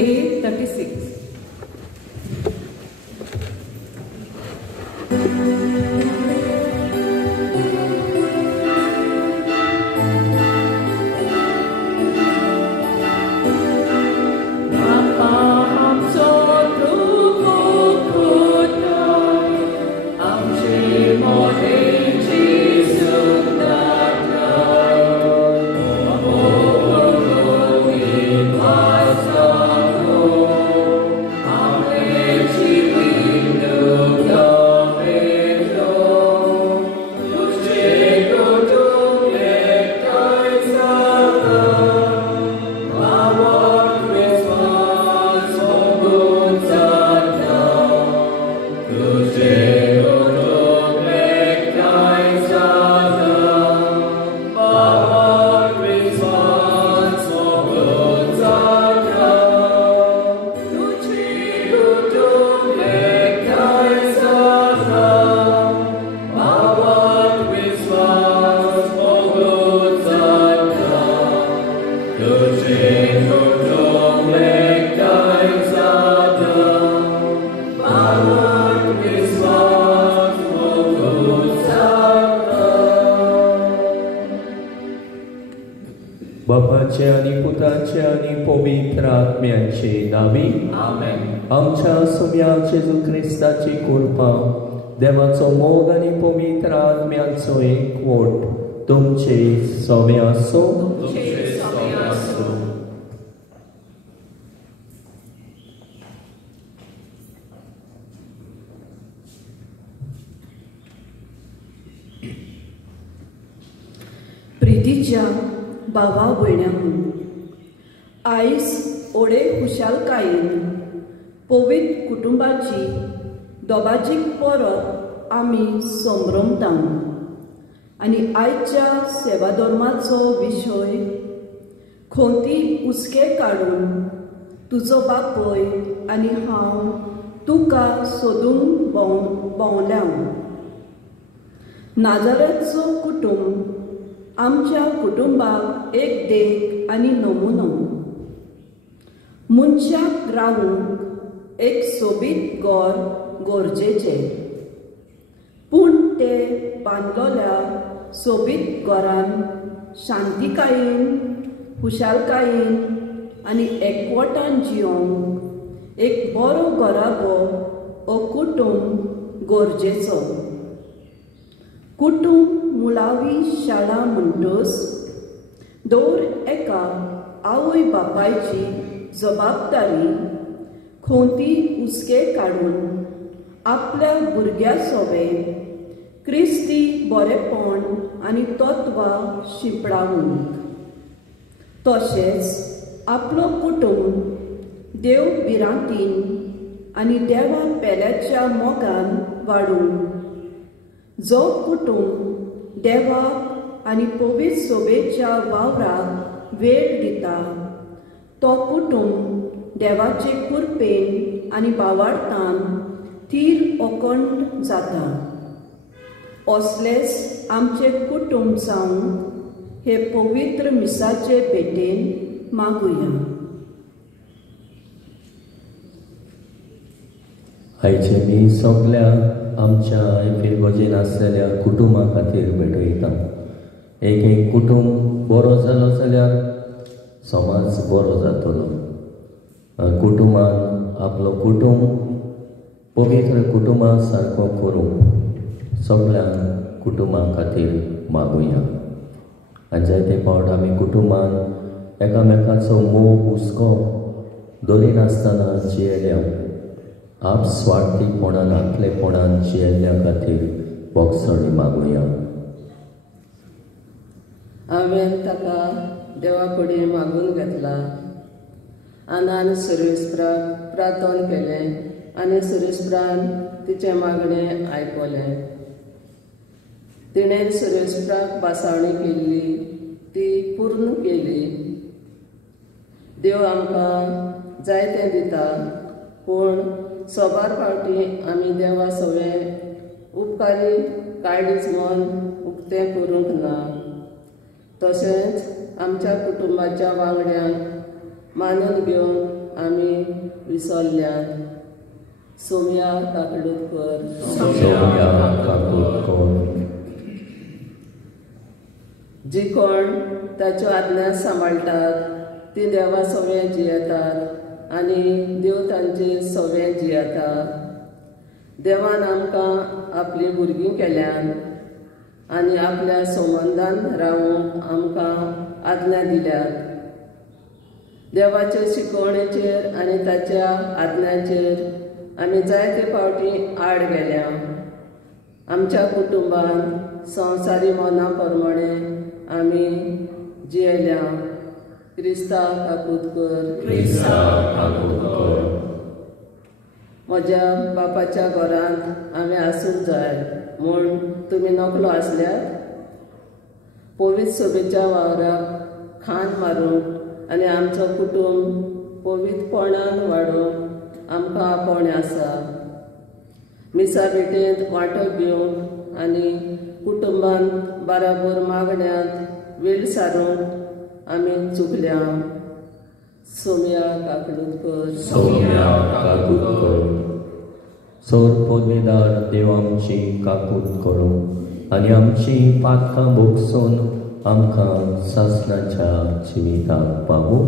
A36. बापाचे आणि पुताचे आणि पवित्र आत्म्याचे नावी आमेन। आमच्या सुम्या जेजू ख्रिस्ताची कृपा, देवाचो मोग आणि पवित्र आत्म्याचो एकवट तुमचे सवे आसो। प्रितीच्या बाबा भयण्यांनो, आयज ओडे खुशालकायेन पवित्र कुटुंबाची दोबाजीक परत आमी संभ्रमता आनी आयच्या सेवा धर्माचो विशय खोंती उस्के काडून तुजो बापय आनी हांव तुका सोदूंक भोंवल्या। नाजारेचो कुटुंब आमच्या कुटुंबाक एक देख आनी नमुनो। मनशाक रावूंक एक सोबीत घर गरजेचे, पूण ते बांदलोल्या सोबीत घरान शांतीकायेन, खुशालकायेन आनी एकवटान जियोंक एक बरो घराबो हो कुटुंब गरजेचो। कुटुंब मुळावी शाळा म्हणटस दर एका आवय बापायची जबाबदारी खोंती उस्के काडून आपल्या भुरग्या सोबे क्रिस्ती बरेपण आनी तत्वां शिपडावंक, तशेंच आपलो कुटुंब देव भिरांतीन आनी देवा पेल्याच्या मोगान वाडूंक। जो कुटुंब देवाक आनी पवित्र सोबेच्या वावराक वेळ दिता, तो कुटुंब देवाचे कृपेन आनी भावार्थान थीर अखंड जाता। असलेच आमचे कुटुंब जावं हे पवित्र मिसाचे भेटेन मागुया। आयचे मी सगळ्या आमच्या फिरगोजेन आसलेल्या कुटुंबा खातीर भेटयता। एक कुटुंब बरो जालो जाल्यार समाज बरो जातलो। कुटुंबान आपलो कुटुंब पवित्र कुटुंबा सारको करूंक सगळ्या कुटुंबा खातीर मागुया। आनी जायते फावट आमी कुटुंबान एकामेकाचो मोग हुस्को धरिनासतना जियेल्या, आपस्वार्थीपणान आपलेपणान जियेल्ल्या खातीर बोगसणी मागुया। हांवें ताका देवा फुडें मागून घेतला। आनान सुरेस्पराक प्रार्थना केलें आनी सुरेस्परान तिचें मागणें आयकलें। तिणें सुरेस्पराक बासावणी केल्ली ती पूर्ण केली। देव आमकां जायतें दिता, पूण सोबार फावटी आमी देवा सवे उपकारी काळीज मन उक्तें करूंक ना। तशेंच आमच्या कुटुंबाच्या वांगड्यांक मानून घेवन आमी विसरल्यात. सोम्या काकडूकर, जी कोण ताच्यो आज्ञा सांबाळटात ती देवा सवें जियेतात आनी देव तांचे सवें जियेता. देवान आमकां आपली भुरगीं केल्यान आनी आपल्या संबंधान रावूंक आमकां आज्ञा दिल्यात. देवाचे शिकवणेचेर आनी ताच्या आज्ञांचेर आमी जायते फावटी आड गेल्या. आमच्या कुटुंबान संवसारी मोना प्रमाणे आमी जियेल्या. क्रिस्ता काकुतकर, म्हज्या बापाच्या घरांत हांवें आसूंक जाय म्हूण तुमी नकलो आसल्यात. पवित्र सभेच्या वावराक खाण मारूंक आनी आमचो कुटुंब पवित्रपणान वाडोवंक आमकां आपोवणें आसा. मिसा भेटेंत वांटो घेवंक आनी कुटुंबान बाराबर मागण्यांत वेळ सारूंक आमी चुकल्या. सोम्या काकडूकर, सोर पदवीदार देव आमची काकूत करूं आनी आमची पातकां भोगसून आमकां सासणाच्या जिविताक पावूं.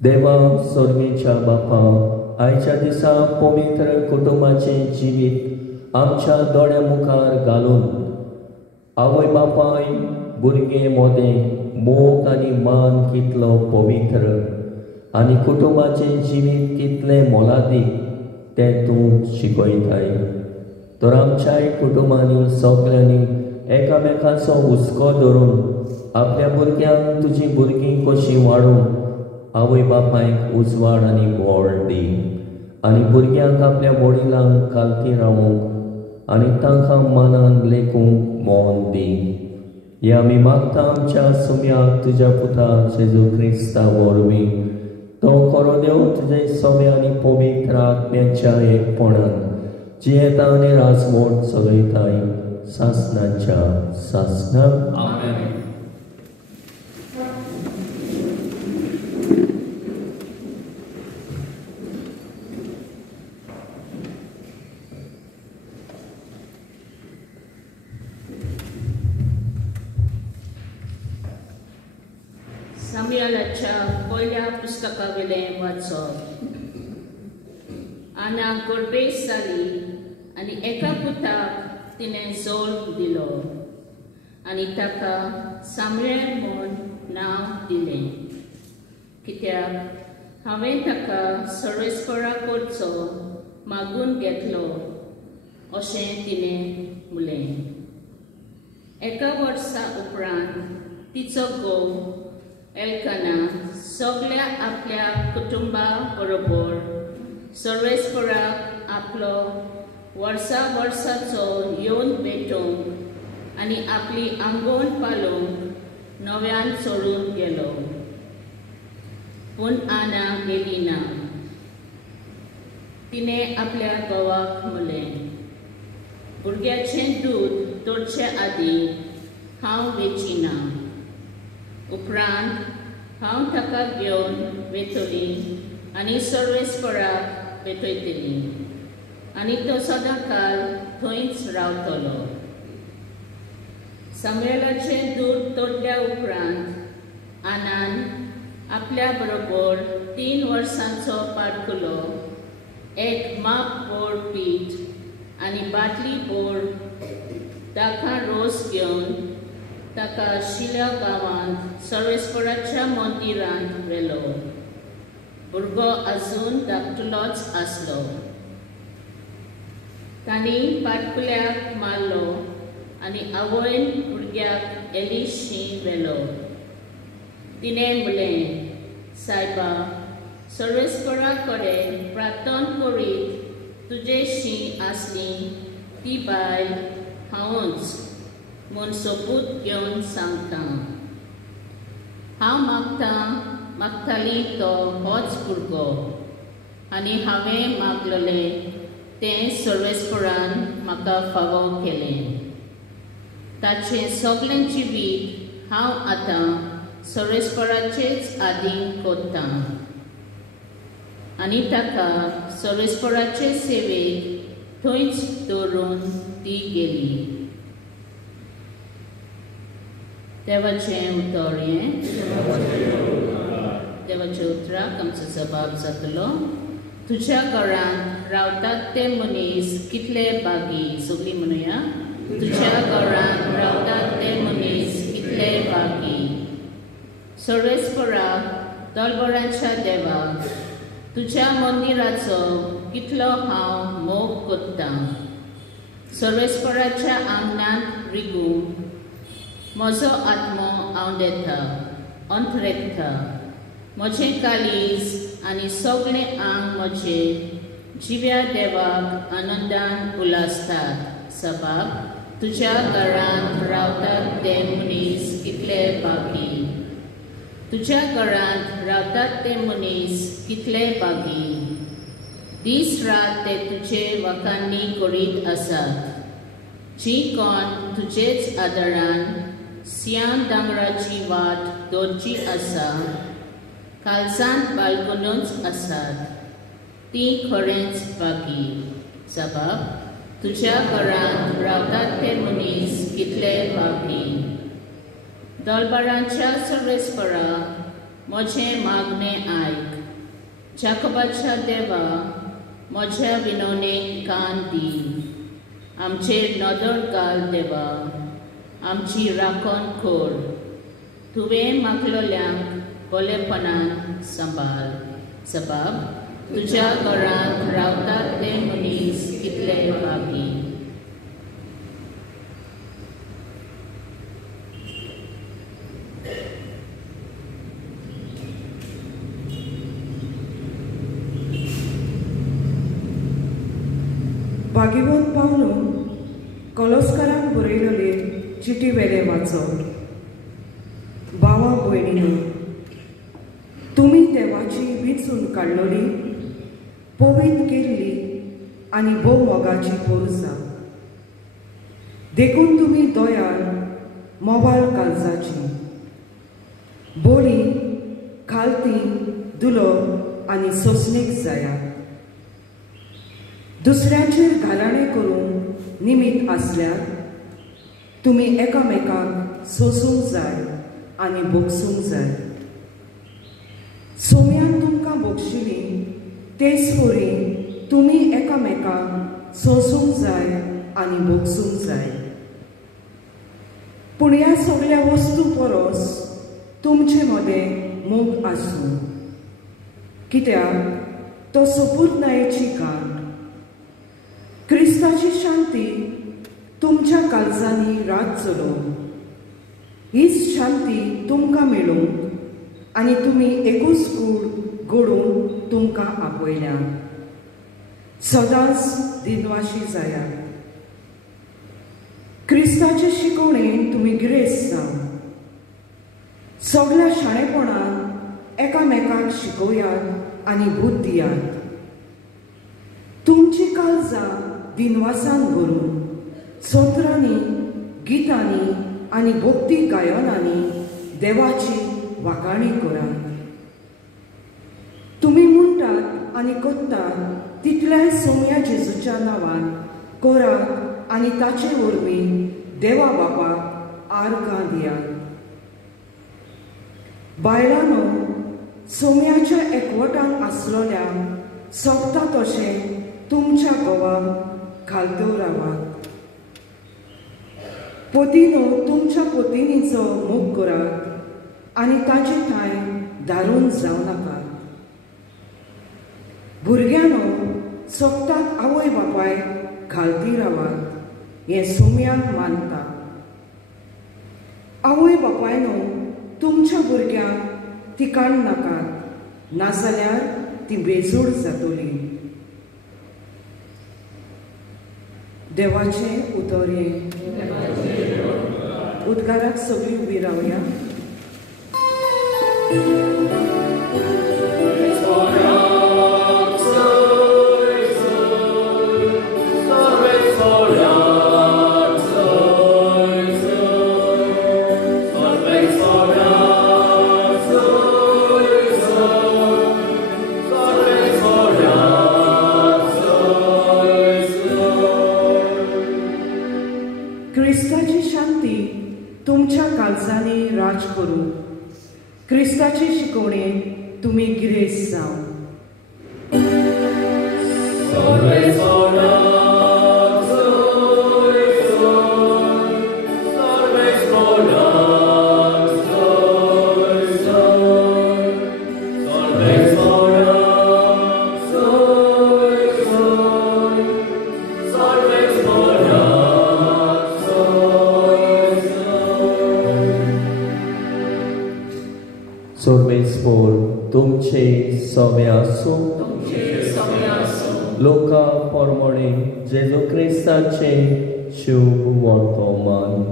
देवा स्वर्गीच्या बापा, आयच्या दिसा पवित्र कुटुंबाचे जिवीत आमच्या दोळ्या मुखार घालून आवय बापाय भुरगे मोदे मोग आनी मान कितलो पवित्र आनी कुटुंबाचे जिवीत कितले मोलादीक तें तूं शिकयताय. तर आमच्याय कुटुंबांनी सगल्यांनी एकामेकाचो हुस्को धरून आपल्या भुरग्यांक तुजी भुरगीं कशीं वाडूंक आवय बापायक उजवाड आनी बोळ दी आनी भुरग्यांक आपल्या वडिलांक कालती रावूंक आनी तांकां मनान लेखूंक मोन दी. हे आमी मागता आमच्या सुम्याक तुज्या पुता जेजू क्रिस्ता वरवीं तो खरो देव तुजे सोमे आनी पवित्र आत्म्याच्या एकपणान जियेता आनी राजमोट चलयताय सासनाच्या सासनाक आमेन. सामुएलाच्या पयल्या पुस्तकावेलें वाचप. आना गोरबेस जाली आनी एका पुताक तिणें जोड दिलो आनी ताका सामुएल म्हूण नांव दिलें, कित्याक हांवें ताका सर्वेस्परा करचो मागून घेतलो अशें तिणें म्हणलें. एका वर्सा उपरांत तिचो घोव एल्काना सगळ्या आपल्या कुटुंबा बरोबर सर्वेस्पराक आपलो वर्साचो येवन भेटोवंक आनी आपली आंगवण पालोवंक नव्यान सोडून गेलो. पूण आना गेली ना. तिणें आपल्या घोवाक म्हणलें, भुरग्याचें दूद तोडचे आदीं हांव वेचिना. उपरांत हांव ताका घेवन वेतली आनी सर्वेस्पराक भेटयतली आनी तो सदांकाल थंयच रावतलो. सामुएलाचें दूद तोडल्या उपरांत आनान आपल्या बरोबर 3 वर्सांचो पाडकुलो, एक माप बोर पीठ आनी बाटली बोर दाखा रोस घेवन ताका शिला गांवांत सर्वेस्पराच्या मंदिरांत व्हेलो. भुरगो आजून धाकटुलोच आसलो. तांणी पाडकुल्याक मारलो आनी आवयन भुरग्याक एलिशी व्हेलो. तिणें म्हणलें, सायबा, सर्वेस्परा कडेन प्रार्थना करीत तुजेशी आसली ती बायल हांवूच म्हूण सोबूत घेवन सांगता. हांव मागताली तो होच भुरगो आनी हांवें मागलोलें तें सर्वेस्परान म्हाका फावो केलें. ताचें सगळें जिवीत हांव आतां सर्वेस्पराचेच आदीं कोत्तां आनी ताका सर्वेस्पराचे सेवेक थंयच दवरून ती गेली. देवाचें उतर हें. देवाच्या उतराक आमचो जबाब जातलो, तुज्या घरांत रावतात ते मनीस कितले बागी. सगळीं म्हणुया, तुज्या घरांत रावतात ते मनीस कितले बागी. सर्वेस्परा दलबरांच्या देवा, तुज्या मंदिराचो कितलो हांव मोग कोत्तां. सर्वेस्पराच्या आंगणांत रिगूंक म्हजो आत्मो हांव देता, अंतरेकता. म्हजें कालीज आनी सगळें आंग म्हजें जिव्या देवाक आनंदान उलासतात. सबाब, तुज्या घरांत रावतात ते मनीस कितले बागी. तुज्या घरांत रावतात ते मनीस कितले बागी. दीस रात ते तुजे वाखाणणी करीत आसात. जी कोण तुजेच आदारान सियान दांगराची वाट दवरची आसा, काळजांत बाळगूनच आसात, ती खरेंच बागी. जबाब, तुज्या घरांत रावतात ते मनीस कितले बागी. दलबारांच्या सर्वेस्परा, म्हजें मागणें आयक. जाकोबाच्या देवा, म्हज्या विनवणेक कान दी. आमचेर नदर घाल देवा, आमची राखण कर. तुवें मागलोल्यांक भलेपणान सांबाळ. जबाब, तुज्या घरांत रावतात ते मनीस कितले बागी. भागिवंत पावलो कोलोस्कारांक बरयलोले चिटी वेले वाचप. भावा भयणीनो, तुमी देवाची विचून काडलोली, पवित्र केल्ली आनी भोव मोगाची पोरसां. देखून तुमी दोयार मोबायल काळजाची बोली खालती दुलो आनी सोंसणेक जाया. दुसऱ्याचेर घालाणे करून निमित आसल्यार तुमी एकामेकाक सोसूंक जाय आनी बोगसूंक जाय. सोम्यान तुमकां बोगशिली तेच पोरी तुमी एकामेकाक सोसूंक जाय आनी बोगसूंक जाय. पूण ह्या सगळ्या वस्तू परस तुमचे मदें मोग आसूं, कित्याक तो सोपूर्णायेची गांठ. क्रिस्ताची शांती तुमच्या काळजांनी रात चलोवन हीच शांती तुमकां मेळूंक आनी तुमी एकूच कूड घडोवंक तुमकां आपयल्या. सदांच दिनवाशी जायात. क्रिस्ताचे शिकवणेन तुमी गिरेस्त जावन सगळ्या शाणेपणान एकामेकाक शिकोवयात आनी बूद दियात. तुमची काळजां दिनवासान भरून स्तोत्रांनी, गितांनी आनी भक्ती गायनांनी देवाची वाखाणी करात. तुमी म्हणटात आनी कोत्तात तितल्याय सोम्या जेजूच्या नांवान करात आनी ताचे वरवीं देवा बापाक आर्गां दियात. बायलांनो, सोम्याच्या एकवटान आसलोल्या सोबता तशें तुमच्या घोवाक घालतो रावात. पतीनो, तुमच्या पत्नीचो मोग करात आनी ताची थाय दारून जावं नाकात. भुरग्यांनो, सोबताक आवय बापाय घालती रावात. हें सोम्याक मानता. आवय बापायनो, तुमच्या भुरग्यांक तिकाण नाकात, नाजाल्यार ती बेजोड जातली. देवाचें उतर हें. उद्गाराक सगळीं उबीं रावया. क्रिस्ताची शांती तुमच्या काळजांनी राज करूं. क्रिस्ताचे शिकवणे तुमी गिरेस्त जावन तुमचे समे आसूं. लोका पोरमोणे जेजू क्रिस्ताचे शुभ वर्तमान.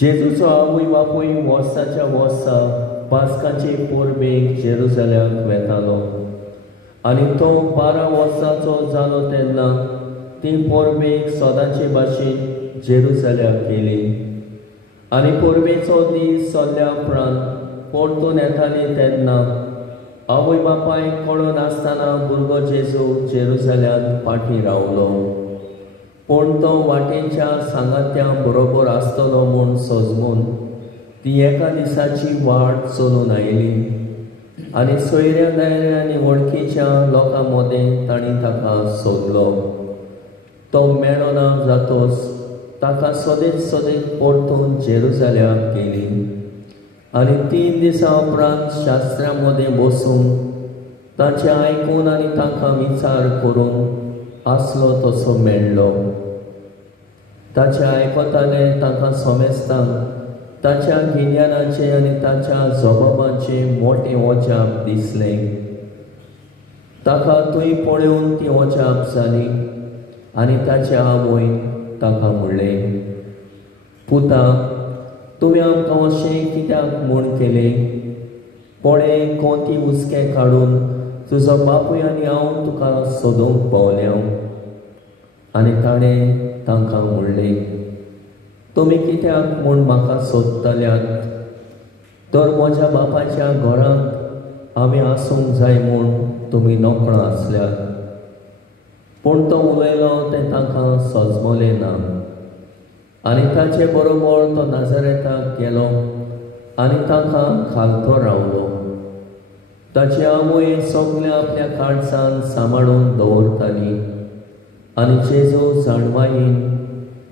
जेजूचो आवय बापूय वर्साच्या वर्सा पास्काचे पोरबेक जेरुसलेमाक वेतालो आनी तो 12 वर्सांचो जालो तेन्ना ती पोरबेक सदांचे भाशेन जेरुसलेमाक गेली. आनी पोरबेचो दीस चल्ल्या उपरांत परतून येताली तेन्ना आवय बापाय कळोन आसतना भुरगो जेजू जेरुसलेमांत फाटीं रावलो. पूण तो वाटेच्या सांगात्या बरोबर आसतलो म्हूण सजमून ती एका दिसाची वाट चलून आयली आनी सोयऱ्या दायऱ्या आनी वळखीच्या लोकां मदें तांणी ताका सोदलो. तो मेळो ना जातोच ताका सोदेत सोदेत परतून जेरुसलेमाक गेली आनी 3 दिसां उपरांत शास्त्रां मदें बसून ताचें आयकून आनी ताका विचार करून आसलो तसो मेळ्ळो. ताचे आयकताले ताका सोमेस्तांक ताच्या गिन्यानाचे आनी ताच्या जबाबांचे मोठे ओजाप दिसलें. ताका थंय पळोवन ती ओजाप जाली आनी ताचे आवय ताका म्हणलें, पुता, तुवें आमकां अशें कित्याक म्हूण केलें? पळय, कोंती उस्कें काडून तुजो बापूय आनी हांव तुका सोदूंक पावल्या. आनी ताणें तांकां म्हणलें, तुमी कित्याक म्हूण म्हाका सोदतल्यात? तर म्हज्या बापाच्या घरांत आमी आसूंक जाय म्हूण तुमी नोकळां आसल्यात. पूण तो उलयलो तें तांकां सोजमलें ना. आनी ताचे बरोबर तो नाजरेताक गेलो आनी तांकां खालतो रावलो. ताची आवय सगळें आपल्या काळजांत सांबाळून दवरताली. आनी जेजू जाणवायेन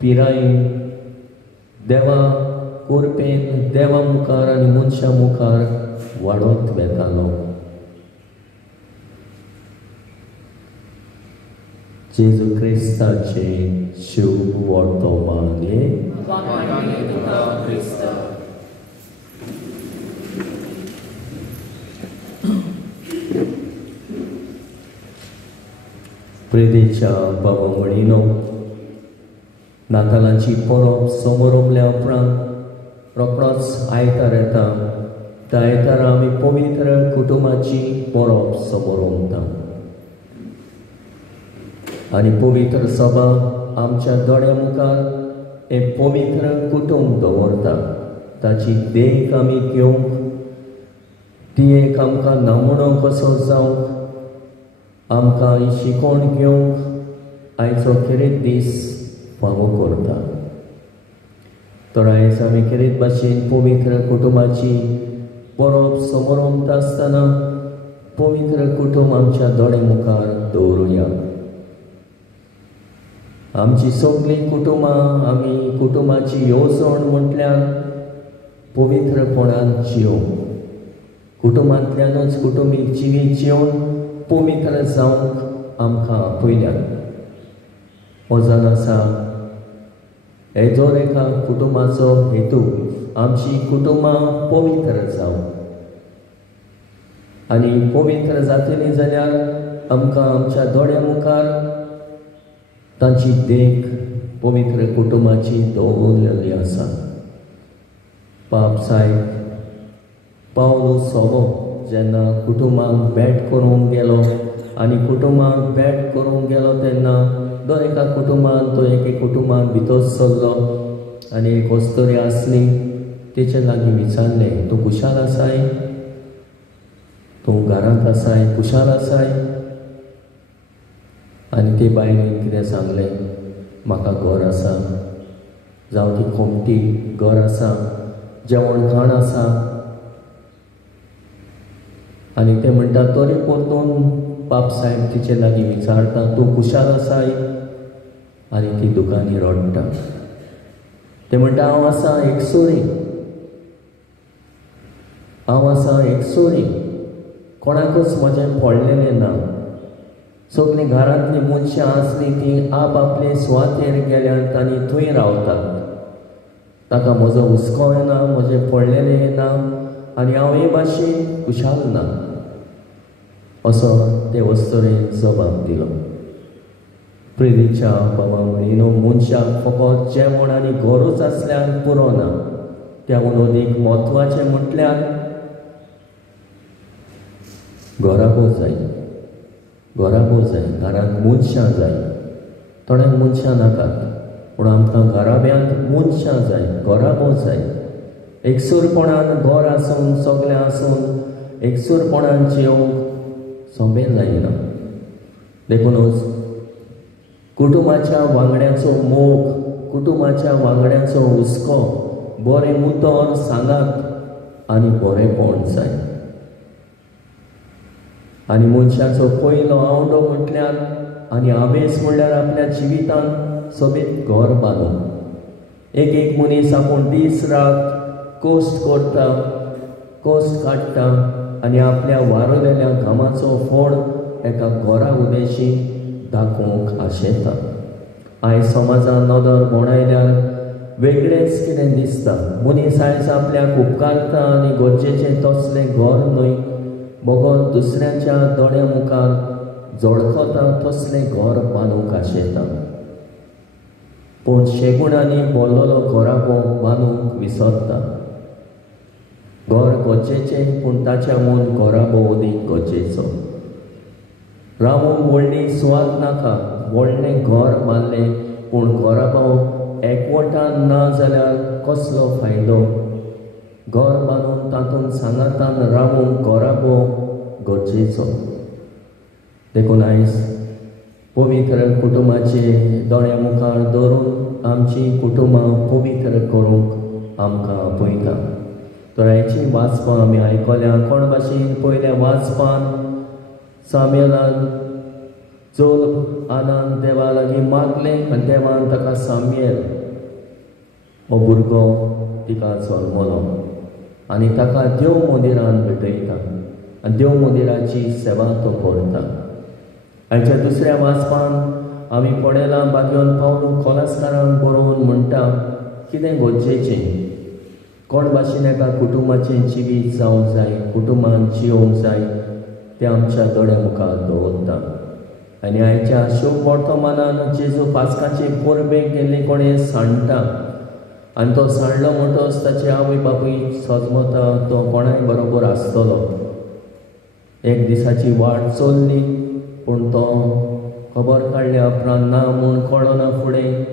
पिरायेन देवा कुरपेन देवा मुखार आनी मनशा मुखार वाडत वेतालो. जेजू क्रिस्ताचे शुभ वर्तमाने. प्रेदेच्या बाबामणीनो, नातालांची परब समोर उरल्या उपरांत रोखडोच आयतार येता. त्या आयतारा आमी पवित्र कुटुंबाची परब समोर उमता आनी पवित्र सभा आमच्या दोळ्या मुखार एक पवित्र कुटुंब दवरता. ताची देख आमी घेवंक, ती एक आमकां नमुनो कसो जावंक, आमकां ही शिकोण घेवंक आयचो खेरीत दीस फावो करता. तर आयज आमी खेरीत भाशेन पवित्र कुटुंबाची परब समोर उमता आसतना पवित्र कुटुंब आमच्या दोळे मुखार दवरुया. आमची सगळीं कुटुंबां आमी कुटुंबाची येवजण म्हटल्यार पवित्रपणान जियोवंक, कुटुंबांतल्यानूच कुटुंबीक जिवीत जियोवन पवित्र जावंक आमकां आपयल्यात. हो जावन आसा हेजो एका कुटुंबाचो हेतू, आमची कुटुंबां पवित्र जावंक. आनी पवित्र जातलीं जाल्यार आमकां आमच्या दोळ्या मुखार तांची देख पवित्र कुटुंबाची दवरलेली आसा. पाप साहेब पावलो सोबो जेन्ना कुटुंबांक भेट करूंक गेलो आनी कुटुंबांक भेट करूंक गेलो तेन्ना दर एका कुटुंबान तो एक कुटुंबान भितर सरलो आनी एक वस्तुरी आसली. तेचे लागीं विचारलें, तूं कुशाल आसाय? तूं घरांत आसाय? कुशाल आसाय? आनी ते बायलेन कितें सांगलें, म्हाका घर आसा, जावं ती खोमटी घर आसा, जेवण खाण आसा. आनी ते म्हणटा तरी परतून पाप साहेब तिचे लागीं विचारता, तूं कुशाल आसाय? आनी ती दुकानी रडटा. ते म्हणटा, हांव आसा एकसोरी, हांव आसा एकसोरी, कोणाकूच म्हजें पडलेलें ना. सगळीं घरांतलीं मनशां आसलीं ती आप आपले सुवातेर गेल्यात आनी थंय रावतात. ताका म्हजो हुस्को येना, म्हजें पडलेलें येना आनी हांव हे भाशेन कुशाल ना, असो ते वस्तुरेन जबाब दिलो. प्रेदेच्या बाबामणीनो, मनशाक फकत जेवण आनी घरूच आसल्यार पुरो ना. त्याहून अदीक म्हत्वाचें म्हटल्यार घराबो जाय. घराबो जाय, घरांत मनशां जाय. थोड्यांक मनशां नाकात, पूण आमकां घराब्यांत मनशां जाय, घराबो जाय. एकसुरपणान घर आसून सगळें आसून एकसुरपणान जेवंक सोंपें जायना. देखूनच कुटुंबाच्या वांगड्याचो मोग, कुटुंबाच्या वांगड्याचो हुस्को बरें उतर सांगात आनी बरेंपण जाय. आनी मनशाचो पयलो आवडो म्हटल्यार आनी आवेस म्हणल्यार आपल्या जिवितांत सोबीत घर बांदूंक. एक मनीस आपूण दीस रात कश्ट करता, कश्ट काडटा आनी आपल्या वारलेल्या घामाचो फोड एका घरा उदेशी दाखोवंक आशेता. आयज समाजान नदर मोडायल्यार वेगळेंच कितें दिसता. मनीस आयज आपल्याक उपकारता आनी गरजेचें तसलें घर न्हय, बगत दुसऱ्याच्या दोळ्या मुखार जोडकोता तसलें घर बांदूंक आशेता. पूण शेगुणांनी बोल्लोलो घोराबो बांदूंक विसरता. घर गरजेचें पूण ताच्या मून घोराबो अदीक गरजेचो. रावूंक व्हडली सुवात नाका, व्हडलें घर बांदलें पूण घोराबो एकवटान ना जाल्यार कसलो फायदो. घर बांदून तातूंत सांगातान रावूंक घोराबो गरजेचो. देखून आयज पवित्र कुटुंबाचे दोळे मुखार दवरून आमची कुटुंबां पवित्र करूंक आमकां आपयता. तर हेची वाचपां आमी आयकल्या. कोण भाशेन पयल्या वाचपान साम्युएलान चोल आनंद देवा लागीं मागलें आनी देवान ताका साम्युएल हो भुरगो तिका जल्मलो आनी ताका देव मंदिरान भेटयता आनी देव मंदिराची सेवा तो करता. हाच्या दुसऱ्या वाचपान आमी पळयलां बागेवन पावलो खोलासकारान बरोवन म्हणटा कितें गरजेचें. कोण भाशेन एका कुटुंबाचें जिवीत जावंक जाय, कुटुंबान जियोंक जाय तें आमच्या दोळ्या मुखार दवरता. आनी आयच्या शुभ वर्तमानान जेजू पास्काचे परबेक गेल्ले कोणें सांडटा आनी तो सांडलो म्हणटच ताचे आवय बापूय सजमता तो कोणाय बरोबर आसतलो. एक दिसाची वाट चल्ली पूण तो खबर काडल्या उपरांत ना म्हूण कळना फुडें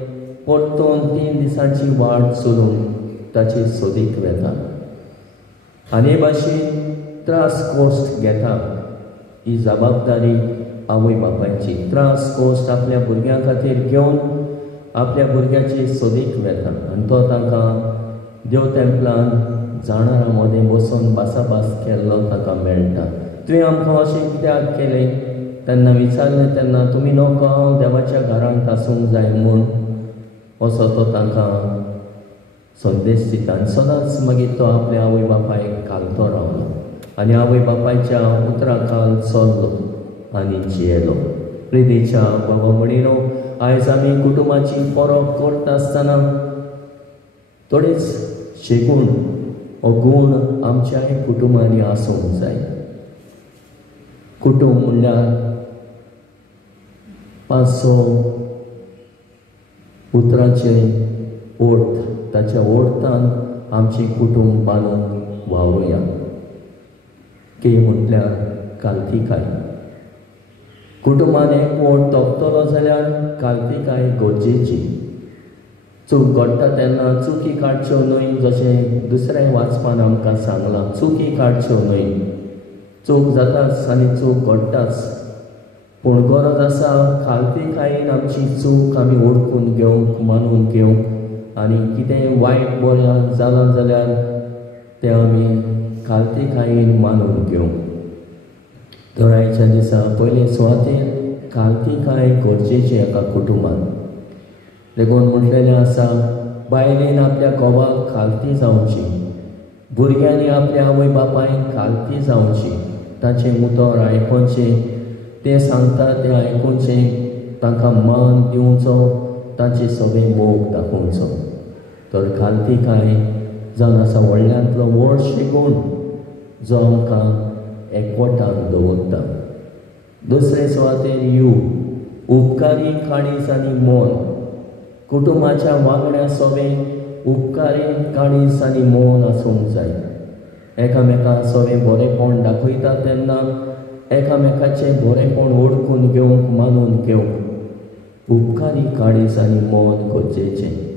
परतून 3 दिसांची वाट चलून ताचे सोदीक वेता आनी हे भाशेन त्रास कोश्ट घेता. ही जबाबदारी आवय बापायची. त्रास कोश्ट आपल्या भुरग्यां खातीर घेवन आपल्या भुरग्याचे सोदीक वेता आनी तो तांकां देव तेंपलान जाणारा मदें बसून बासाबास केल्लो ताका मेळटा. तुवें आमकां अशें कित्याक केलें तेन्ना विचारलें तेन्ना तुमी नको हांव देवाच्या घरांत आसूंक जाय म्हूण असो तो तांकां संदेश दिता. आनी सदांच मागीर तो आपल्या आवय बापायक घालतो रावलो आनी आवय बापायच्या उतरा खाल चल्लो आनी जियेलो. प्रिदेच्या बाबा म्हणिनो आयज आमी कुटुंबाची परब करता आसतना थोडेच शेगूण हो गूण आमच्याय कुटुंबांनी आसूंक जाय. कुटुंब म्हणल्यार 5-6 उतरांचे ओर्त. ताच्या ओर्तान आमची कुटुंब बांदूंक वावरुया. के म्हटल्यार काल्तिकाय. कुटुंबान एकवट तोपतलो जाल्यार काल्तिकाय गरजेची. चूक घडटा तेन्ना चुकी काडच्यो न्हय. जशें दुसऱ्या वाचपान आमकां सांगलां चुकी काडच्यो न्हय. चूक जाताच आनी चूक घडटाच पूण गरज आसा काल्तिकायेन आमची चूक आमी ओळखून घेवंक मानून घेवंक आनी कितें वायट बरें जालां जाल्यार तें आमी काल्तिकायेन मानून घेवंक. तर आयच्या दिसा पयले सुवातेर काल्तिकाय गरजेची एका कुटुंबान. देखून म्हटलेलें आसा बायलेन आपल्या घोवाक खालती जावची, भुरग्यांनी आपल्या आवय बापायक खालती जावची, ताचें उतर आयकुचें, तें सांगता तें आयकुचें, तांकां मान दिवचो, ताचे सगळें मोग दाखोवचो. तर खालतीकाय जावन आसा व्हडल्यांतलो व्हड शेगूण जो आमकां एकवटान दवरता. दुसरे सुवातेर उपकारी काळीज आनी मोल. कुटुंबाच्या वांगड्या सगळें उपकारी काळीज आनी मोल आसूंक जाय. एकामेकां सगळें बरेंपण दाखयता तेन्ना एकामेकाचें बरेंपण ओळखून घेवंक मानून घेवंक उपकारी काळीज आनी मोल गरजेचें.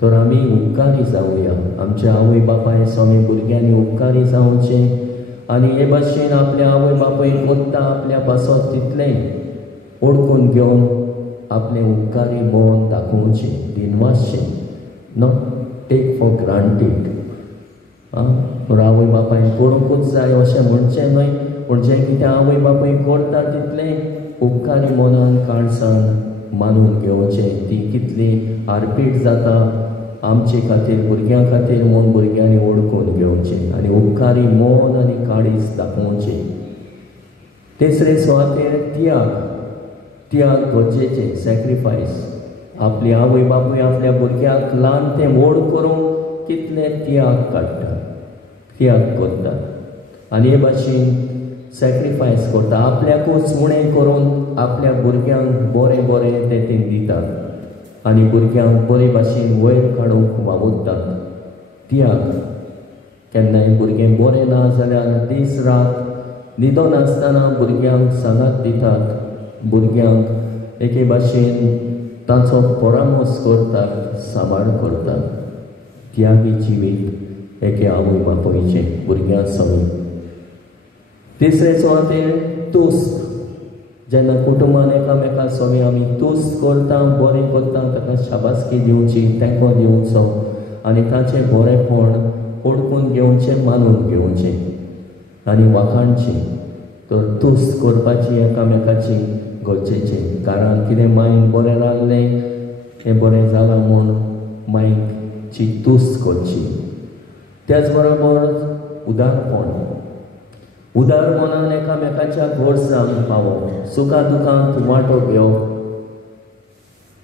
तर आमी उपकारी जावया. आमच्या आवय बापाय सगळें भुरग्यांनी उपकारी जावचें आनी हे भाशेन आपल्या आवय बापायक कोत्ता आपल्या पासत तितलें ओळखून घेवन आपलें उपकारी मोल दाखोवचें, दिनवासचें, नॉट टेक फॉर ग्रांटेड. आवय बापायन करूंकूच जाय अशें म्हणचें न्हय, पूण जें कितें आवय बापूय करता तितलें उपकारी मनान काळजान मानून घेवचें. ती कितली आरपीट जाता आमचे खातीर भुरग्यां खातीर म्हूण भुरग्यांनी ओळखून घेवचें आनी उपकारी मोल आनी काळीज दाखोवचें. तिसरे सुवातेर त्याग गरजेचें, सॅक्रिफायस. आपली आवय बापूय आपल्या भुरग्याक ल्हान तें व्हड करूंक कितले त्याग काडटा, त्याग करता आनी हे भाशेन सॅक्रिफायस करता. आपल्याकूच उणें करून आपल्या भुरग्यांक बरें बरें तें दितात. आनी भुरग्यांक बरे भाशेन वयर काडूंक वावुरतात. त्याग केन्नाय भुरगें बरें ना जाल्यार दीस रात न्हिदो नासतना भुरग्यांक सांगात दितात. भुरग्यांक एके भाशेन ताचो परामोस करतात, सांबाळ करतात. त्यागी जिवीत एके आवय बापायचें भुरग्यां सगळें. तिसरे सुवातेर तुस्त. जेन्ना कुटुंबान एकामेका सगळें आमी तुस्त करता, बरें करता, ताका शाबासकी दिवची, तेंको दिवचो आनी ताचें बरेंपण ओळखून घेवचें, मानून घेवचें आनी वाखाणचें. तर तुस्त करपाची एकामेकाची गरजेचें. कारण कितें मायन बरें रांदलें हें बरें जालां म्हूण मायची तुस्त करची. त्याच बरोबर उदारपण. उदारपणान एकामेकाच्या गरजांक पावप, सुखा दुखांत वांटो घेवप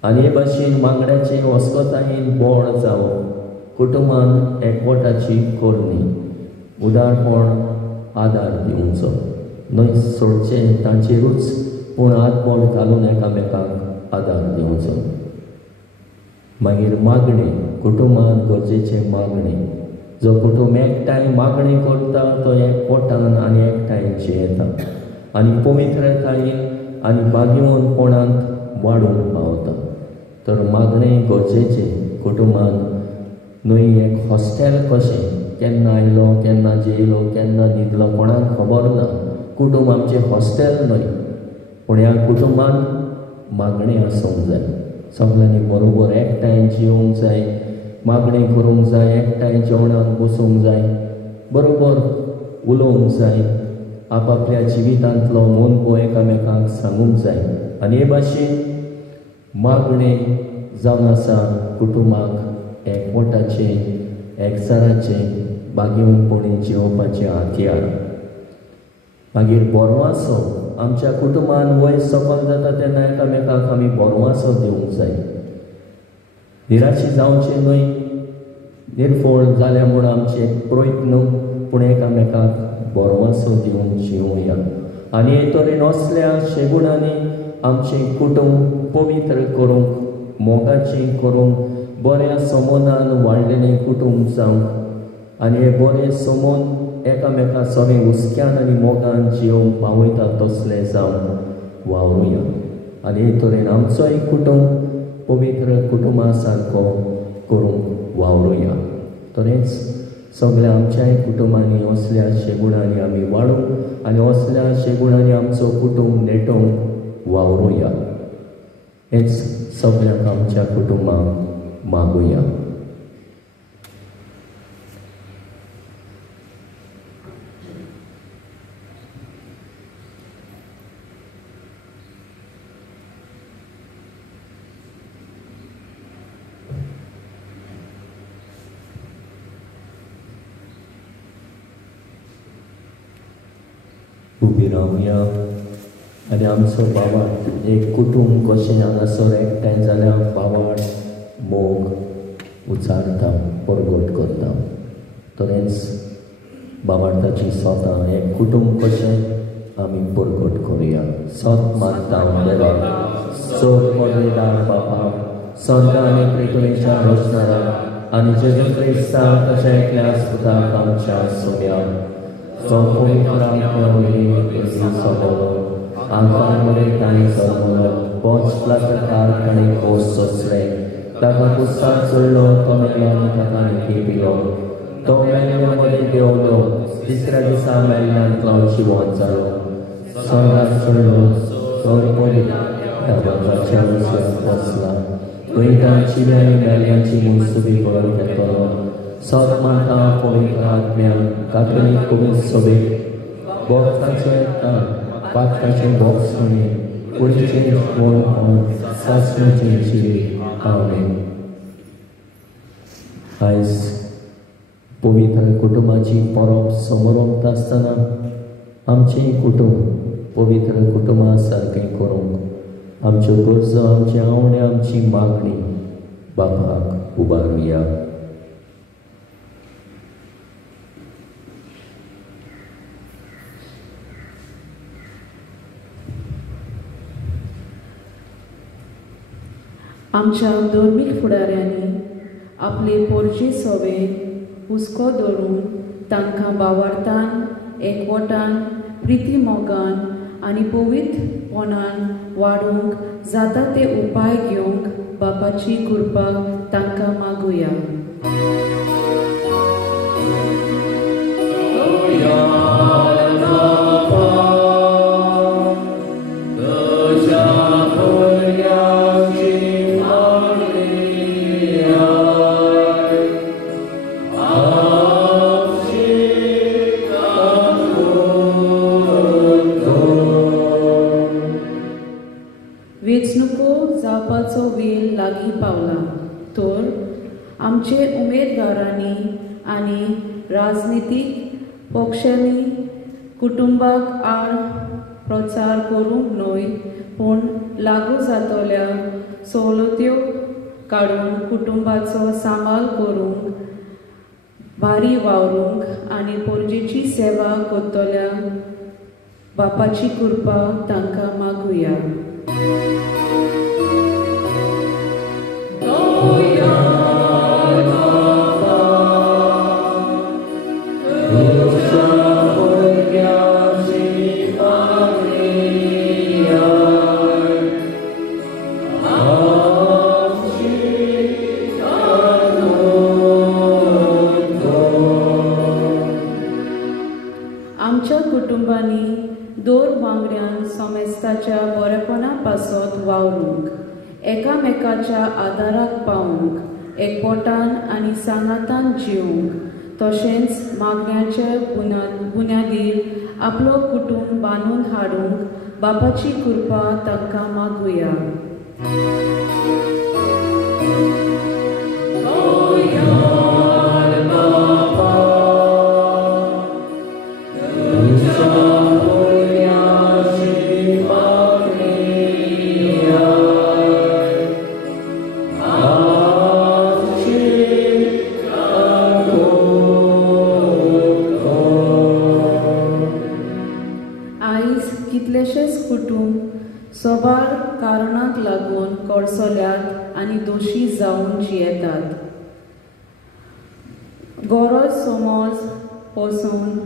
आनी हे भाशेन वांगड्याचें वस्कोतायेन बोड जावप. कुटुंबान एकवटाची करणी. उदारपण आदार दिवचो, न्हय सोडचें तांचेरूच, पूण हातबोट घालून एकामेकांक आदार दिवचो. मागीर मागणी. कुटुंबान गरजेचें मागणी. जो कुटुंब एकठांय मागणी करता तो एकवटान आनी एकठांय जियेता आनी पवित्रतायेन आनी बागिवणपणांत वाडूंक पावता. तर मागणें गरजेचें कुटुंबान. न्हय एक हॉस्टेल कशें, केन्ना आयलो, केन्ना जेयलो, केन्ना न्हिदलो कोणाक खबर ना. कुटुंब आमचें हॉस्टेल न्हय, पूण ह्या कुटुंबान मागणी आसूंक जाय. सगळ्यांनी बरोबर एकठांय जिवंक जाय, मागणी करूंक जाय, एकठांय जेवणाक बसूंक जाय, बरोबर उलोवंक जाय, आपआपल्या जिवितांतलो अनुभव एकामेकांक सांगूंक जाय. आनी हे भाशेन मागणें जावन आसा कुटुंबाक एकवटाचें, एकचाराचें, बागिवणपणी जिवपाचें हातयार. मागीर बोरवांसो. आमच्या कुटुंबान वय सकयल जाता तेन्ना एकामेकांक आमी बोरवांसो दिवंक जाय. निराशी जावचें न्हय, निर्फळ जाल्या म्हूण आमचे प्रयत्न, पूण एकामेकांक बोरवांसो दिवन जिवुया. आनी हे तरेन असल्या शेगुणांनी आमचें कुटुंब पवित्र करूंक, मोगाचें करूंक, बऱ्या समोनान वाडलेलें कुटुंब जावंक आनी हे बरें समोन एकामेका सगळें हुस्क्यान आनी मोगान जिवंक पावयता तसलें जावंक वावरुया. आनी हे तरेन आमचोय कुटुंब पवित्र कुटुंबा सारको करूंक वावरुया. तरेच सगळ्या आमच्याय कुटुंबांनी असल्या शेगुणांनी आमी वाडूंक आनी असल्या शेगुणांनी आमचो कुटुंब नेटोवंक वावरुया. हेच सगळ्यांक आमच्या कुटुंबाक मागुया. उबी रावया आनी आमचो बाबाट एक कुटुंब कशें हांगासर एकठांय जाल्यार बाबाट मोग उचारता, परगट करता. तरेच बाबाटाची स्वता एक कुटुंब कशें आमी परगट करुया. सत मानता देवाक, सोद पदवेदार बापाक, स्वर्गा आनी पृथ्वीच्या रचणाराक आनी जेजू क्रिस्ता तशें एकल्या सुताक आमच्या सोम्याक so pavitra Pavli Sodolo Antamore Tani Sodolo Poch Platakar Kani Pososre Taka Pusat Solo Tomelon Takani Kipilo Tomelon Modi Deolo Tisra Disa Melian Klauchi Wonzalo Sorga Solo Sorpoli Tabaka Chalus Posla Tuitan Chiliani Melian Chimun Subi Koroketolo Sotmata Polikratmian Katolik Kubisobi Boktačeta Patkače Boksoni Uličin Volon Sasnutin Chili. Amen. Ais पवित्र कुटुंबाची परब समोर आसतना आमचें कुटुंब पवित्र कुटुंबा सारकें करूंक आमच्यो गरजो, आमचे आवडे, आमची मागणी बापाक उबारुया. आमच्या धर्मीक फुडाऱ्यांनी आपले पोरचे सवे हुस्को दवरून तांकां भावार्थान एकवटान प्रिती मोगान आनी पवित्रपणान वाडूंक जाता ते उपाय घेवंक बापाची कृपा तांकां मागुया. वेंचणुको जावपाचो वेळ लागीं पावला तर आमचे उमेदवारांनी आनी राजनितीक पक्षांनी कुटुंबाक आड प्रचार करूंक न्हय पूण लागू जातल्या सवलत्यो काडून कुटुंबाचो सांबाळ करूंक भारी वावरूंक आनी पोरजेची सेवा करतल्या बापाची कृपा तांकां मागुया. आमच्या कुटुंबांनी दोर वांगड्यान समेस्ताच्या बरेपणा पासत वावरूंक एकामेकाच्या आदाराक पावूंक एकवटान आनी सांगातान जिवंक तशेंच मागण्याचे बुन्यादीर आपलो कुटुंब बांदून हाडूंक बापाची कृपा तांकां मागुया. कितलेशेच कुटुंब सोबार कारणाक लागून कोडसोल्यात आनी दोशी जावन जियेतात. गरज समज पसून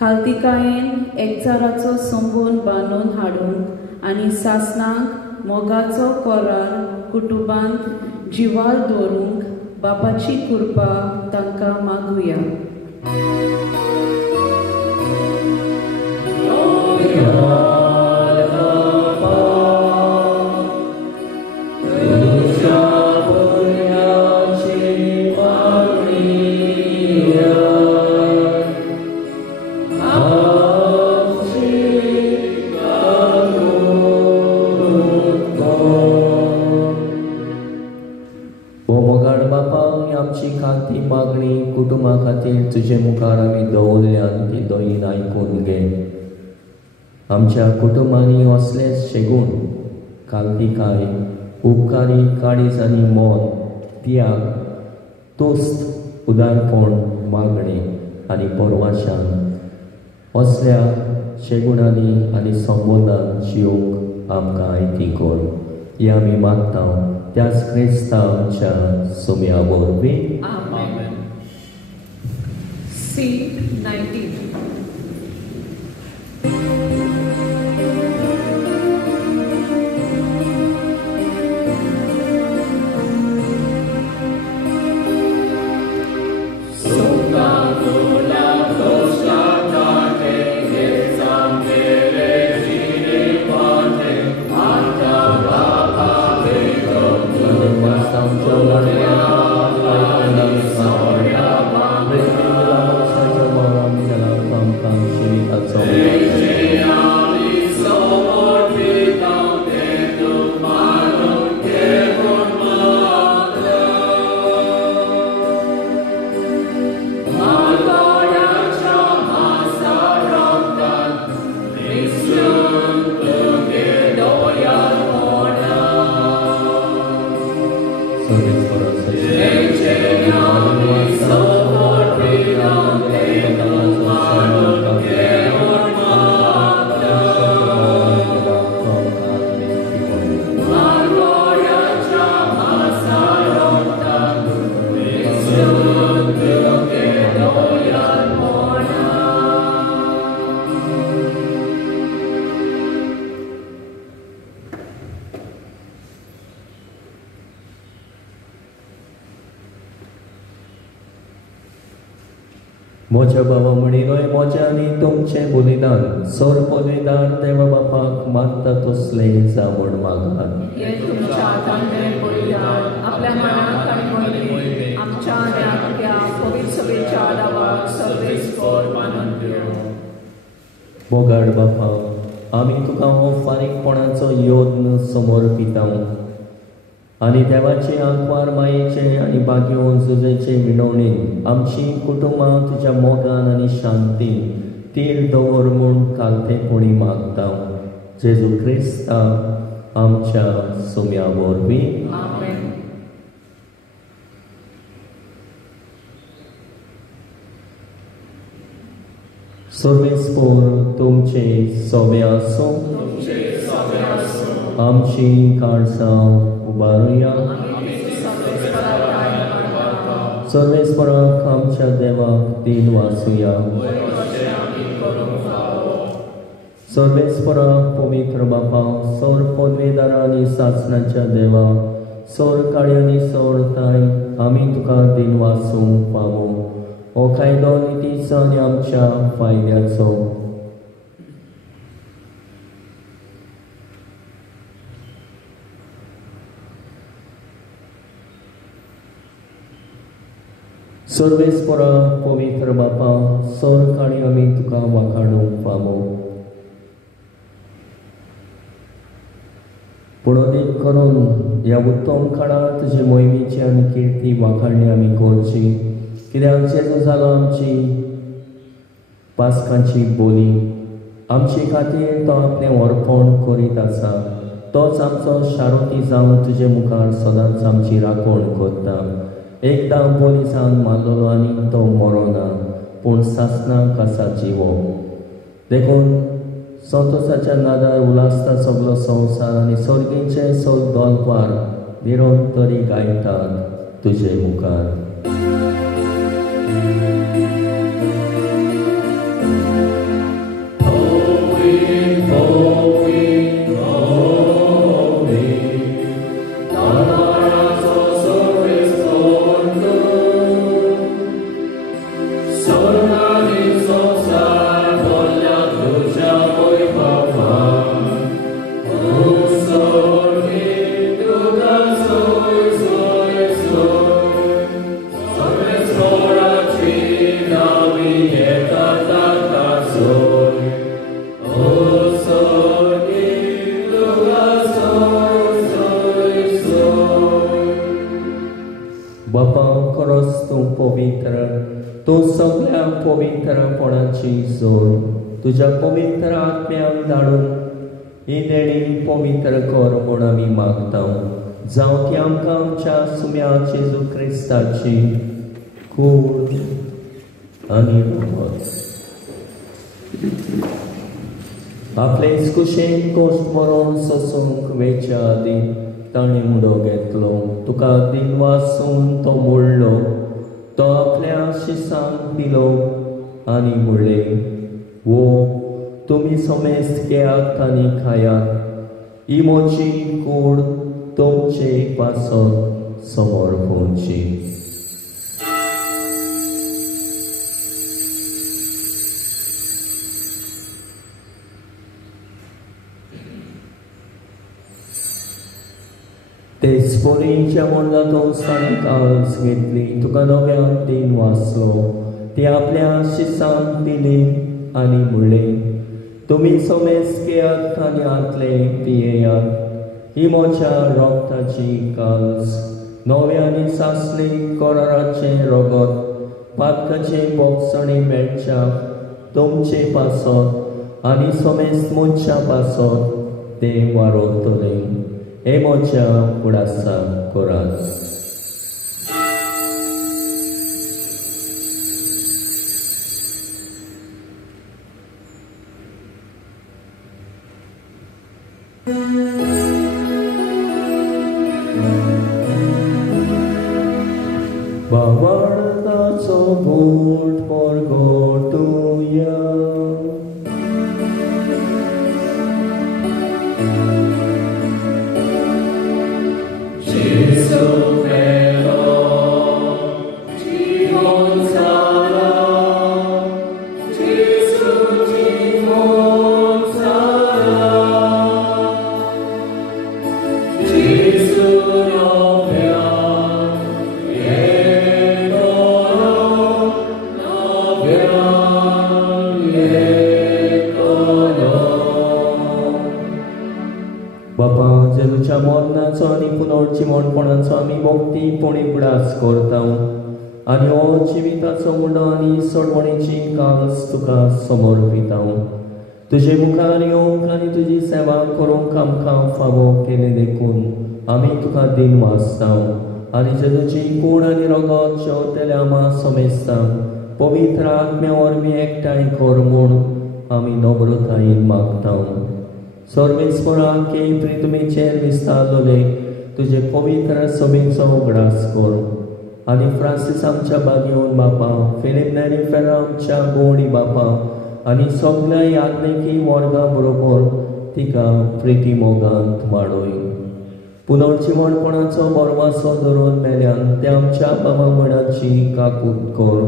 खालतिकायेन एकचाराचो संबंद बांदून हाडूंक आनी सासणांक मोगाचो करार कुटुंबांत जिवार दवरूंक बापाची कृपा तांकां मागुया. आमची खाती मागणी कुटुंबा खातीर तुजे मुखार आमी दवरल्यान ती दोयीन आयकून घे. आमच्या कुटुंबांनी असलेच शेगूण खालतिकाय उपकारी काळीज आनी मोल त्याग तुस्त उदारपण मागणी आनी परवाशान असल्या शेगुणांनी आनी संबंदान जिवंक आमकां आयती कर. हे आमी मागता त्याच क्रिस्तांच्या सुम्या वरवीं. आमेन. Seat 19. Amen. म्हज्या भावा म्हणिलोय म्हजें आनी तुमचें बलिदान सोर पदवीदार देवा बापाक मानता तसलें जा म्हूण मागात. हे तुमच्या हातांतलें बलिदान आपल्या मनाक आनी मनांत आमच्या आनी आमच्या पवित्र सभेच्या आदाराक सर्वेस्पर मानून घेवं. बोगाड बापा, आमी तुका हो फारीकपणाचो योद्न समर्पिता आनी देवाचे आंकवार मायेचे आनी बागयो झुजेचे विणवणेन आमची कुटुंबां तुज्या मोगान आनी शांतीन तीर दवर म्हूण कालतेपणी मागता. जेजू क्रिस्ता आमच्या सुम्या वरवीं. आमेन. सर्वेस्पर तुमचे सोबे आसूं. आमची काळजां उबारुया. सर्वेस्पराक आमच्या देवाक दिन वासुया. सर्वेस्पराक पवित्र बापा, सोर पदवीदार आनी सासणाच्या देवा, सोर काळी आनी सोर ताय, आमी तुका दिन वासूंक पावो. हो कायदो नितीचो आनी आमच्या फायद्याचो. सर्वेस्परा पवित्र बापा, सोर काळी आमी तुका वाखाणूंक पावो. पूण अदीक करून ह्या उत्तम काळांत तुजे मोहिमेची आनी किर्ती वाखाणणी आमी करची, कित्याक जेजू जालो आमची पास्कांची बोली. आमचे खातीर तो आपलें अर्पण करीत आसा. तोच आमचो शारोती जावन तुजे मुखार सदांच आमची राखण करता. एकदां बोली जावन मारलेलो आनी तो मरोना, पूण सासणाक आसा जिवो. देखून संतोशाच्या नादार उलासता सगलो संवसार आनी सर्गीचे सोल दोलपार निरंतरी गायतात तुजे मुखार. बापा, खरोच तूं पवित्र, तूं सगळ्या पवित्रपणाची जोड. तुज्या पवित्र आत्म्याक धाडून ही देणी पवित्र कर म्हूण आमी मागता. जावं ती आमकां आमच्या सुम्या जेजू क्रिस्ताची कूड आनी रगत आपले कुशेन कोश्ट मरोन सोसूंक वेच्या आदी ताणें मुडो घेतलो. तुका दिन वासून तो मोडलो. तो आपल्या शिसांक दिलो आनी म्हणलें, वो तुमी समेस्त घेयात आनी खायात. ही म्हजी कूड तुमचे पासत समर्पणची. ते स्पोरींच्या मोडलातून ताणें काळज घेतली. तुका नव्यान दिन वाचलो. ती आपल्या शिसांक दिली आनी म्हणलें, तुमी समेस्त घेयात आनी आतले पियेयात. ही म्हज्या रोगताची काळज, नवे आनी सासले कराराचे रगत पातकाचे बोगसणे मेळच्याक तुमचे पासत आनी समेस्त मनशा पासत ते वारोतले. हे म्हज्या कुडासाक करात. बावार्दाचो बूट परगटुया. Jesu velo, Jehovah Salam. चिवणपणाचो आमी भोगतीपणी उगडास करता आनी हो जिविताचो मुंडो आनी सोडवणेची कास तुका समर्पिता तुजे मुखार येवंक आनी तुजी सेवा करूंक आमकां फावो केले देखून आमी तुका दिन वाचता आनी जेजूची कूड आनी रगत जेवतले आमा समेस्ता पवित्र आत्म्या वरवीं एकठांय कर म्हूण आमी नम्रतायेन मागता सर्वेस्पराके प्रितमेचेर विस्तारलोले तुजे पवित्र सभेचो उगडास कर आनी फ्रांसीस आमच्या बागेवन बापा फिलिप नॅरी फेरा आमच्या गोडी बापा आनी सगळ्या याज्ञिकी वर्गा बरोबर तिका प्रिती मोगांत वाडय पुनर्जीवणपणाचो बरवासो धरून मेल्यान ते आमच्या बाबा मणाची काकूट कर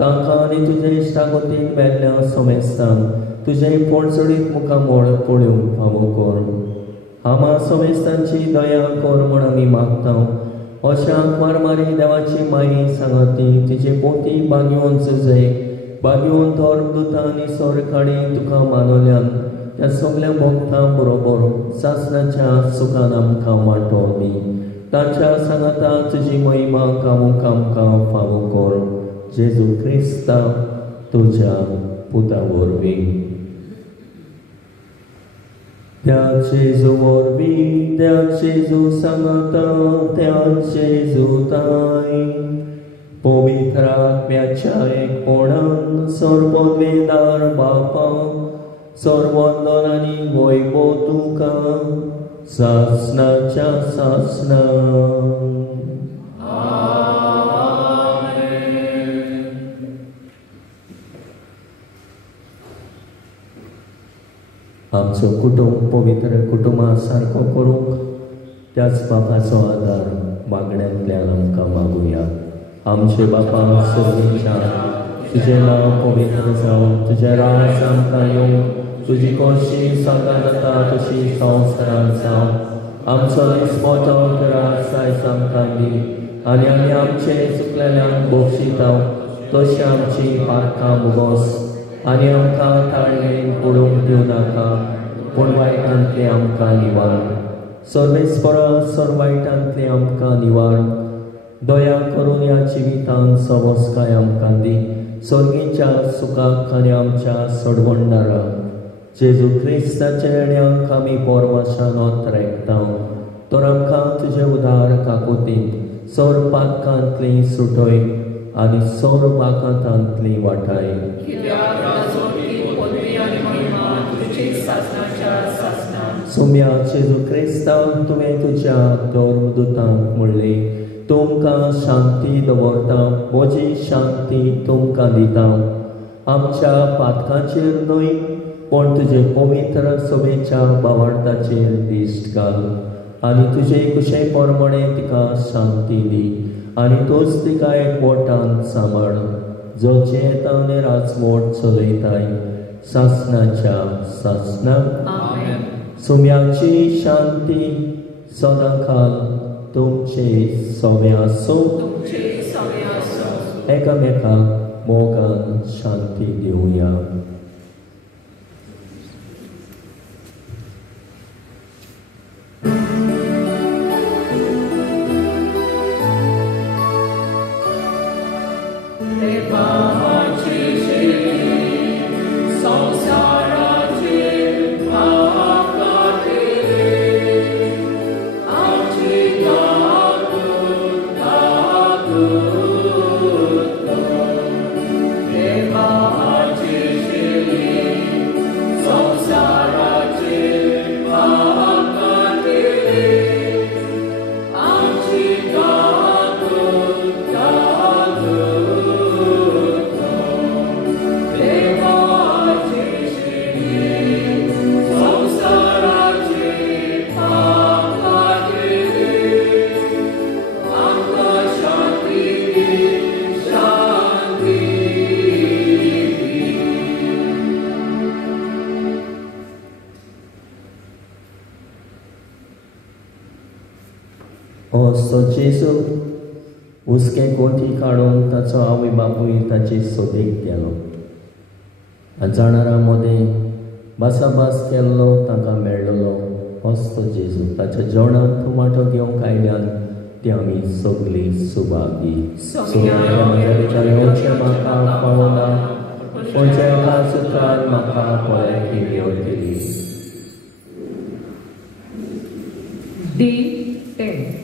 तांकां आनी तुजे इश्टागतीक मेल्ल्या समेस्तान तुजे पडचडीत मुखामोळ पळोवंक फावो कर आमा समेस्तांची दया कर म्हण आमी मागता अशा मारमारी देवाची माई सांगाती तिचे पोती बागेवन झुजय बागेवन धर्मदूतां आनी सरकाडी तुका मानल्यान त्या सगळ्या भक्तां बरोबर सासणाच्या सुखान आमकां वांटो दी तांच्या सांगाता तुजी महिमा कामूक आमकां फावो कर जेजू क्रिस्ता तुज्या पुता वरवीं त्या जेजू वरवीं त्या जेजू सांगाता त्या जेजू ताई पवित्र आत्म्याच्या एकपणान सर्ववेदार बापा सर्वंदन आनी वैभव तुका सासणाच्या सासणा आमचो कुटुंब पवित्र कुटुंबा सारको करूंक त्याच बापाचो आदार मागण्यांतल्यान आमकां मागुया आमचे बापा सर्वेच्या तुजें नांव पवित्र जावं तुजें राज आमकां येवं तुजी कशी सदां जाता तशी संवसारांत जावं आमचो दिसपतो राज आयज आमकां दी आनी आमी आमचे चुकलेल्यांक बक्षिता तशी आमची पारकां मुगोस आनी आमकां ताळमेन पडूंक दिवं नाका पूण वायटांतले आमकां निवार सर्वेस्परा सर्वायटांतले आमकां निवार दया करून ह्या जिवितांत समस्काय आमकां दी सर्गीच्या सुखाक आनी आमच्या सडवंडारा जेजू क्रिस्ताच्या येण्याक आमी परवाशान रेखता तर आमकां तुजे उदार काकुतींत सर पातकांतली सुटय आनी सर बाकांतांतली वाटाय सोम्या जेजू क्रिस्तांव तुवें तुज्या धर्मदूतांक म्हणलें तुमकां शांती दवरता म्हजी शांती तुमकां दिता आमच्या पातकांचेर न्हय पण तुजे पवित्र सभेच्या भावार्थाचेर दिश्ट घाल आनी तुजे कुशे परमणे तिका शांती दी आनी तोच तिका एकवटान सांबाळ जो जेतावने राजमोट चलयताय सासणाच्या सासणाक सोम्याची शांती सदांकाल तुमचे सव्यासो एकामेकाक मोगान शांती दिवया असो जेजू उसके गोठी काडून ताचो आवय बापूय ताची सोदेक गेलो जाणारा मदें भासाभास केल्लो ताका मेळ्ळलो असतो जेजू ताच्या जेवणात टोमाटो घेवंक आयल्यान ती आमी सगळीं सुभागी म्हाका कळना पुणच्या एका सुत्रान म्हाका पळय केल्यो केली D10.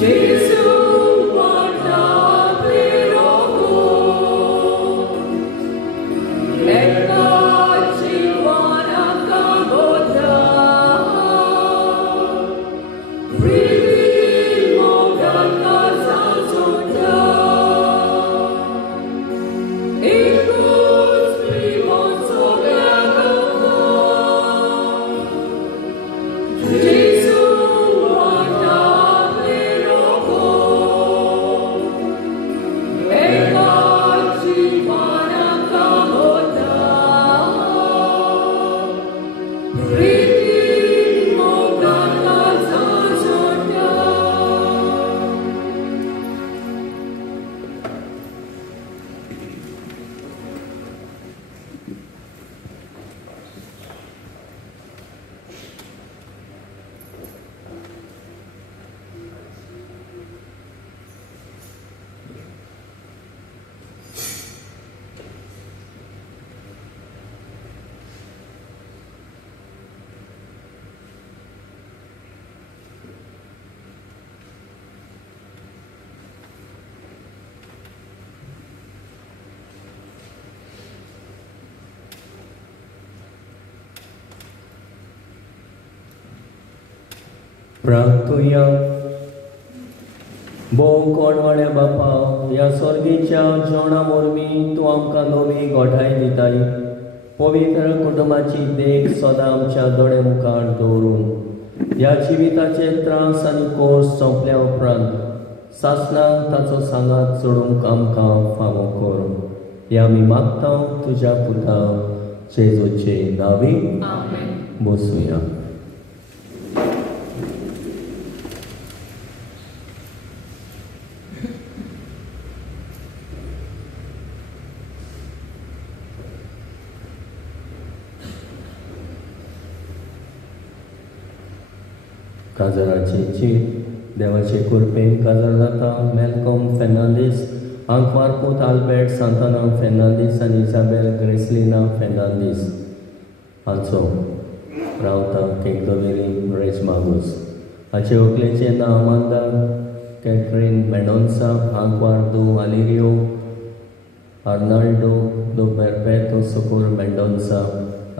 Jesus. प्रार्थुया. भोव कोणवाड्या बापा, ह्या स्वर्गीच्या जेवणा वरवीं तूं आमकां नवी गोठाय दिताय. पवित्र कुटुंबाची देख सदां आमच्या दोळे मुखार दवरून ह्या जिविताचे त्रास आनी कोर्स सोंपल्या उपरांत सासणाक ताचो सांगात चडूंक आमकां फावो कर. हें आमी मागता तुज्या पुता जेजूचे नांवी. बसूया. काजराची चीट देवाचे कुरपेन काजार जाता. मेलकॉम फेर्नांदीस, आंकवारपूत आल्बर्ट सांताना फेर्नांदीस आनी इजाबेल ग्रेसलिना फेर्नांदीस हांचो रावता केंकदोवेरी रेज मागूस. हाचे व्हंकलेचे नांव अमांदा कॅथरीन मेंडोन्सा, आंकवार दो आलिरियो आर्नाल्डो दो पेरपेतो सोकोर मेंडोन्सा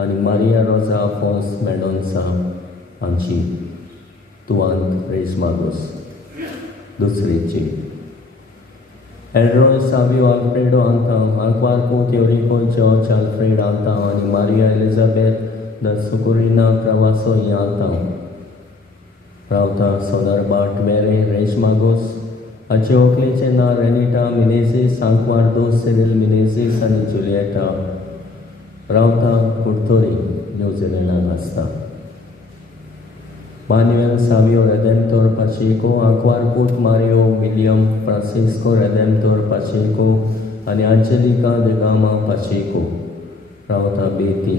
आनी मारिया रोजा आफोन्स मेंडोन्सा हांची तुवांत raise Magos. दुसरीची एड्रो Savio आल्फ्रेडो Antao, आंकवारपूत योरिको George Alfred Antao आनी मारिया एलिझाबेथ द सुकुरिना प्रवासो ही आंतांव रावता सोदरबाट मेरे रेज मागोस. हाचे व्हंकलेचें नांव रेनिटा मिनेझीस, आंकवार दो सिरिल मिनेझीस आनी जुलिएटा रावता कुर्तोरी न्यूझीलंडाक आसता. मान्युएल सावियो रेडेम्टोर पाचेको, आंकवारपूत Mario William Francisco Redemptor Pacheco आनी आंजेलिका de गामा पाचेको रावता बेती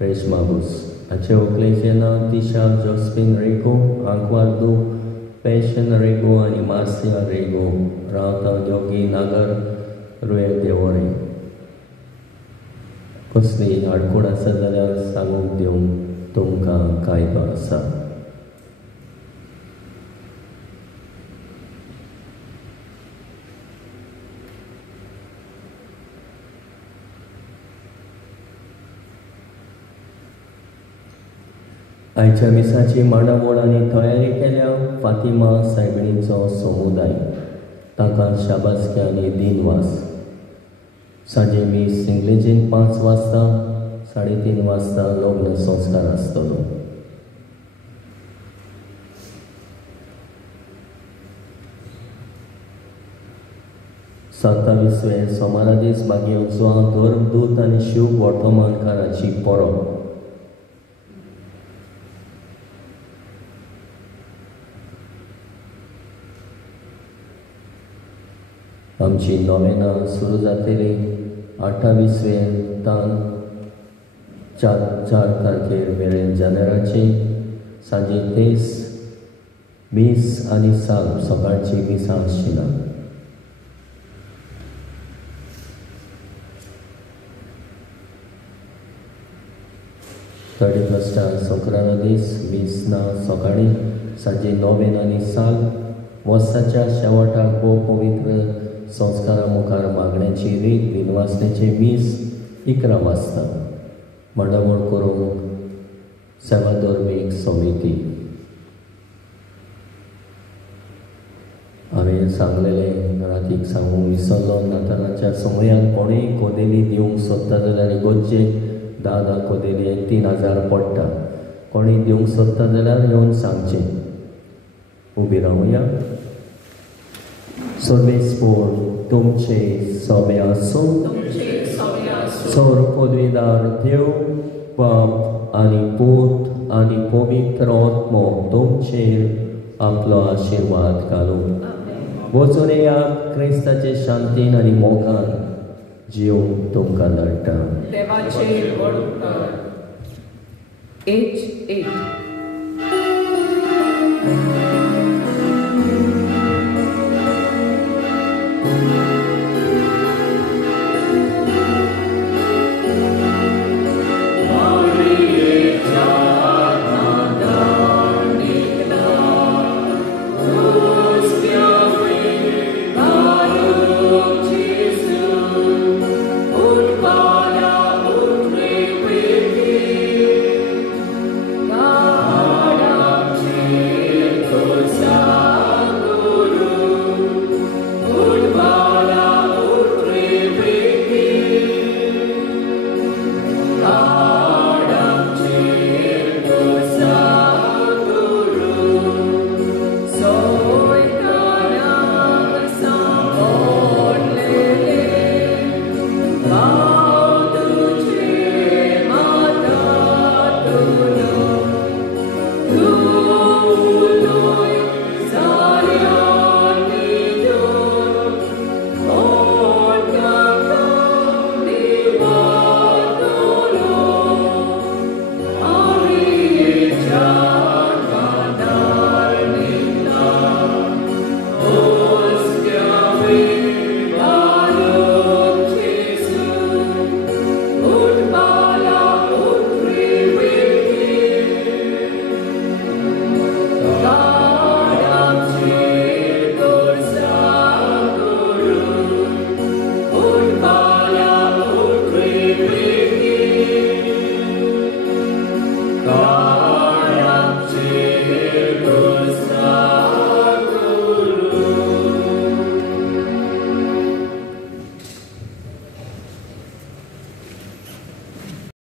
रेज मागूस. हाचे व्हंकलेचें नांव तिशा जोस्पिन रेगो, आंकवार दो पेशन रेगो आनी मार्सिया रेगो रावता योगी नागर रुये देवोरे. कसली आडकूड आसा जाल्यार सांगूंक दिवंक तुमकां कायदो आसा. आयच्या मिसाची मांडावळ आनी तयारी केल्या फातिमा सायबिणीचो समुदाय. ताका शाबासकी आनी दिनवास. सांजे मीस इंग्लिजीन 5 वाजता, 3:30 वाजता लग्न संस्कार आसतलो. सत्तावीसवे सोमारा दीस बागयोचो धर्मदूत आनी शिव वर्तमानकाराची परब. आमची नोवेना सुरू जातली 28वे तान 4 तारखेर मेरेन जानेराची सांजे 30 मीस आनी साल सकाळची मिसां आसचिना. थर्टी फर्स्टा संक्रांत दीस मीस ना सकाळी सांजे 9 आनी साल. वर्साच्या शेवटाक भोव पवित्र संस्कारा मुखार मागण्याची रीत दिनवासनेचे मीस 11 वाजता. मांडावळ करूंक सेवा धर्मीक समिती. हांवें सांगलेलें रातीक सांगूंक विसरलो. नातालाच्या समयाक कोणूय कोदेली दिवंक सोदता जाल्यार इगोर्जे 10 कोदेली 3000 पडटा. कोणूय दिवंक सोदता जाल्यार येवन सांगचें. उबी रावया. सर्वेस्पोर तुमचे सोबे आसूं. सौर पदवीदार देव बाप आनी पूत आनी पवित्र आत्मो तुमचेर आपलो आशिर्वाद घालूं. वचून येयात क्रिस्ताचे शांतीन आनी मोगान जीव तुमकां धाडटा. देवाचे वडकार. 8